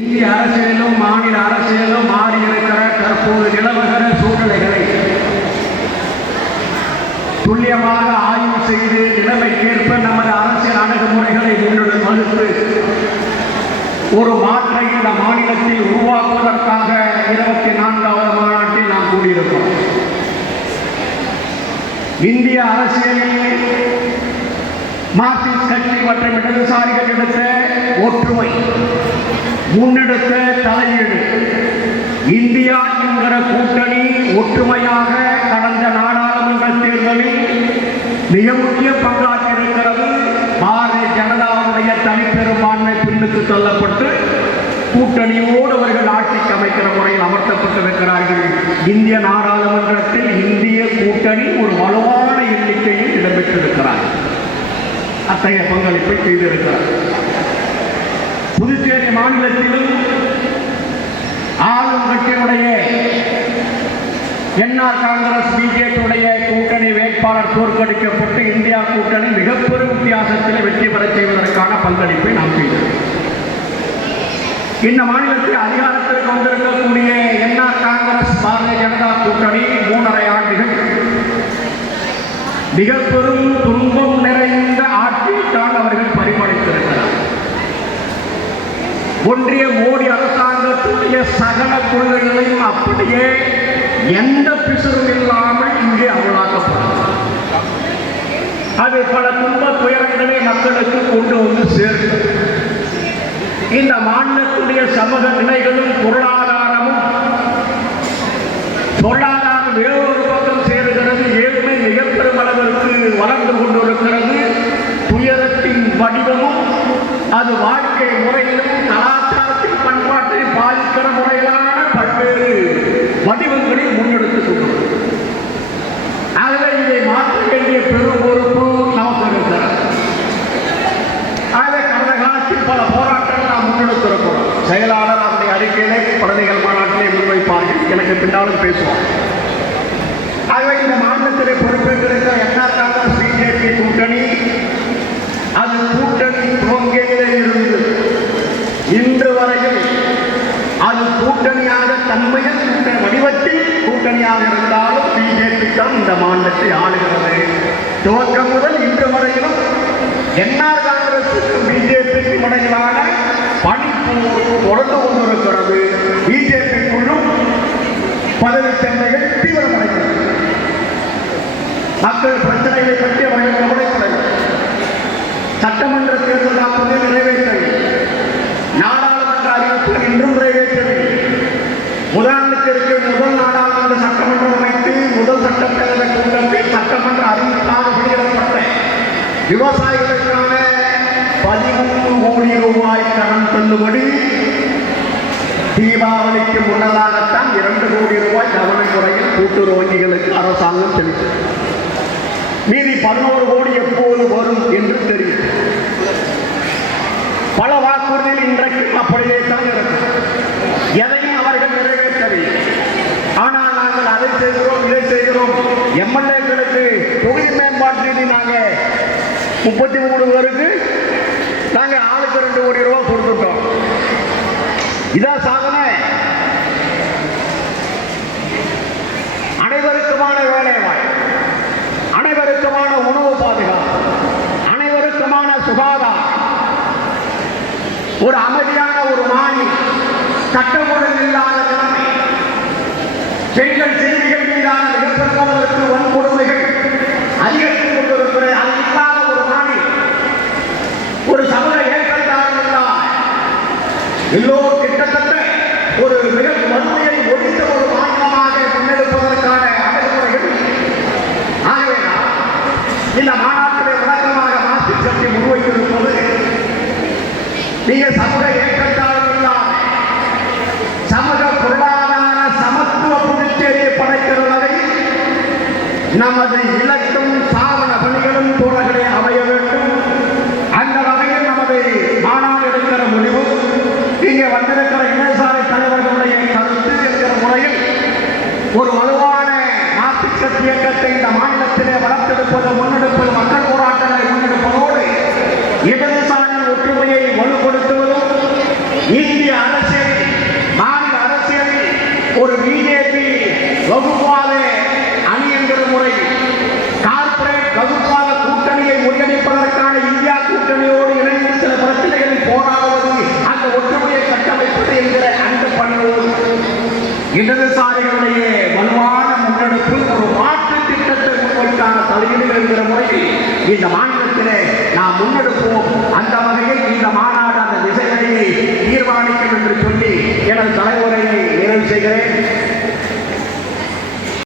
இந்திய அரசியலிலும் மாநில அரசியலிலும் மாறியிருக்கிற தற்போது நிலவுகிற சூழ்நிலைகளை துல்லியமாக ஆய்வு செய்து நிலைமைக்கேற்ப நமது அரசியல் அணுகுமுறைகளை முன்னெடு மறுத்து ஒரு மாற்றை இந்த மாநிலத்தில் உருவாக்குவதற்காக இருபத்தி நான்காவது மாநாட்டில் நாம் கூடியிருக்கிறோம் இந்திய அரசியலில் மார்க்சிஸ்ட் கட்சி மற்றும் இடதுசாரிகள் எடுத்த ஒற்றுமை முன்னெடுத்த தலையீடு. இந்தியா என்கிற கூட்டணி ஒற்றுமையாக கடந்த நாடாளுமன்ற தேர்தலில் மிக முக்கிய பங்காற்றிருக்கிறது பாரதிய ஜனதாவுடைய தனிப்பெரும்பான்மை பின்னுக்கு தள்ளப்பட்டு கூட்டணியோடு அவர்கள் ஆட்சிக்கு அமைக்கிற முறையில் அமர்த்தப்பட்டிருக்கிறார்கள். இந்திய நாடாளுமன்றத்தில் இந்திய கூட்டணி ஒரு வலுவான எண்ணிக்கையில் இடம்பெற்றிருக்கிறார் அத்தகைய பங்களிப்பை செய்திருக்கிறார் புதுச்சேரி மாநிலத்திலும் ஆளும் கட்சியினுடைய என்ஆர் காங்கிரஸ் பிஜேபியுடைய கூட்டணி வேட்பாளர் தோற்கடிக்கப்பட்டு இந்தியா கூட்டணி மிக பெரும் வித்தியாசத்தில் வெற்றி பெறச் செய்வதற்கான பங்களிப்பை நாம் செய்தோம். இந்த மாநிலத்தில் அதிகாரத்திற்கு வந்திருக்கக்கூடிய என்ஆர் காங்கிரஸ் பாரதிய ஜனதா கூட்டணி மூன்றரை ஆண்டுகள் மிக பெரும் ஒன்றிய மோடி அரசாங்கத்துடைய சகல கொள்கைகளையும் அப்படியே எந்த பிசரும் இல்லாமல் இங்கே அமலாக்கப்படும் அது பல துன்ப துயரங்களை மக்களுக்கு கொண்டு வந்து சேர்க்கும். இந்த மாநிலத்துடைய சமூக நிலைகளும் பொருளாதாரமும் பொருளாதாரம் வேறொரு பக்கம் சேருகிறது. ஏழ்மை மிகப்பெரும் அளவிற்கு வளர்ந்து கொண்டிருக்கிறது. துயரத்தின் வடிவமும் அது வாழ்க்கை முறையிலும் கலாச்சாரத்தின் பண்பாட்டை பாதிக்கிற முறையிலான பல்வேறு வடிவங்களில் முன்னெடுத்து கொண்டிருக்கிறது ஆகவே இதை மாற்ற வேண்டிய பெரும் பொறுப்பு நமக்கு இருக்கிறார் ஆகவே கடந்த காலத்தில் பல போராட்டங்கள் நாம் முன்னெடுத்திருக்கிறோம். செயலாளர் அவருடைய அறிக்கையிலே குழந்தைகள் மாநாட்டிலே முன்வைப்பார்கள். எனக்கு பின்னாலும் பேசுவார். ஆகவே இந்த மாநிலத்திலே பொறுப்பேற்றிருக்கிற எண்ணாக்காக காங்கிரஸ் பிஜேபி கூட்டணி அது கூட்டணி துவங்கியதிலே இருந்து இன்று வரையில் அது கூட்டணியாக தன்மையில் கூட்டணி வடிவத்தில் கூட்டணியாக இருந்தாலும் பிஜேபி தான் இந்த மாநிலத்தை ஆளுகிறது. துவக்கம் முதல் இன்று வரையிலும் என்ஆர் காங்கிரசுக்கும் பிஜேபிக்கும் இடையிலான பணிப்போர் தொடர்ந்து கொண்டிருக்கிறது. பிஜேபிக்குள்ளும் பதவி தன்மைகள் தீவிரமடைகிறது. மக்கள் பிரச்சனைகளை பற்றி விவசாயிகளுக்கான பதிமூன்று கோடி ரூபாய் கடன் தள்ளுபடி. தீபாவளிக்கு முன்னதாகத்தான் இரண்டு கோடி ரூபாய் தவணை முறையில் கூட்டுறவு வங்கிகளுக்கு அரசாங்கம் செலுத்தும் மீதி பதினோரு கோடி எப்போது வரும் என்று தெரியும். பல வாக்குறுதிகள் இன்றைக்கு அப்படியே தான் இருக்கும் எதையும் அவர்கள் நிறைவேற்றவில்லை. ஆனால் நாங்கள் அதை செய்கிறோம் இதை செய்கிறோம். எம்எல்ஏக்களுக்கு தொகுதி மேம்பாட்டு நாங்கள் முப்பத்தி மூணு பேருக்கு நாங்கள் ஆளுக்கு ரெண்டு கோடி ரூபாய் கொடுத்துட்டோம். இதான் சாதனை. அனைவருக்குமான வேலைவாய் அனைவருக்குமான உணவு பாதுகாப்பு அனைவருக்குமான சுகாதாரம். ஒரு அமைதியான ஒரு மாணி சட்டம் இல்லாத நிலைமை. பெண்கள் செய்திகள் மீதான மிகப்பெருமளவிற்கு வந்து அதிகரித்துக் கொண்டிருக்கிற அது இல்லாத ஒரு மாணி ஒரு சமூக ஏற்றத்தாழ்வு இல்லாத எல்லோரும் கிட்டத்தட்ட ஒரு மிக வன்மையை ஒழித்த ஒரு மாநிலமாக முன்னெடுப்பதற்கான அணுகுமுறைகள் ஆகவே இந்த மாநாட்டிலே விளக்கமாக மாற்றி சக்தி முன்வைத்திருப்பது நீங்க சமூக ஏற்றத்தாழ்வு இல்லாத சமூக பொருளாதார சமத்துவ புதுச்சேரியை படைக்கிற நமது இலக்கும் சாதன பணிகளும் தோழர்களே அமைய வேண்டும் அந்த வகையில் நமது மாநாடு எடுக்கிற முடிவு இங்கே வந்திருக்கிற இடதுசாரி தலைவர்களுடைய கருத்து என்கிற முறையில் ஒரு வலுவான மாற்றுச்சக்தி இயக்கத்தை இந்த மாநிலத்திலே வளர்த்தெடுப்பது முன்னெடுக்க மக்கள் போராட்டங்களை முன்னெடுப்பதோடு இடதுசாரி ஒற்றுமையை வலுப்படுத்துவதும் இந்திய அரசியல் வகுப்பாத அணி என்கிற முறை கார்ப்பரேட் வகுப்பாத கூட்டணியை முறியடிப்பதற்கான இந்தியா கூட்டணியோடு இணைந்து சில பிரச்சனைகளில் போராடுவது அந்த ஒற்றுமையை கட்டமைப்பது என்கிற அந்த பணியோடு இடதுசாரிகளுடைய வலுவான முன்னெடுப்பு ஒரு மாற்று திட்டத்தை முன்வைக்கான தலையீடு என்கிற முறையில் இந்த மாநிலத்திலே நாம் முன்னெடுப்போம். அந்த வகையில் இந்த மாநாடு அந்த திசைகளை தீர்மானிக்கும் என்று சொல்லி எனது தலைவரையை நிறைவு செய்கிறேன்.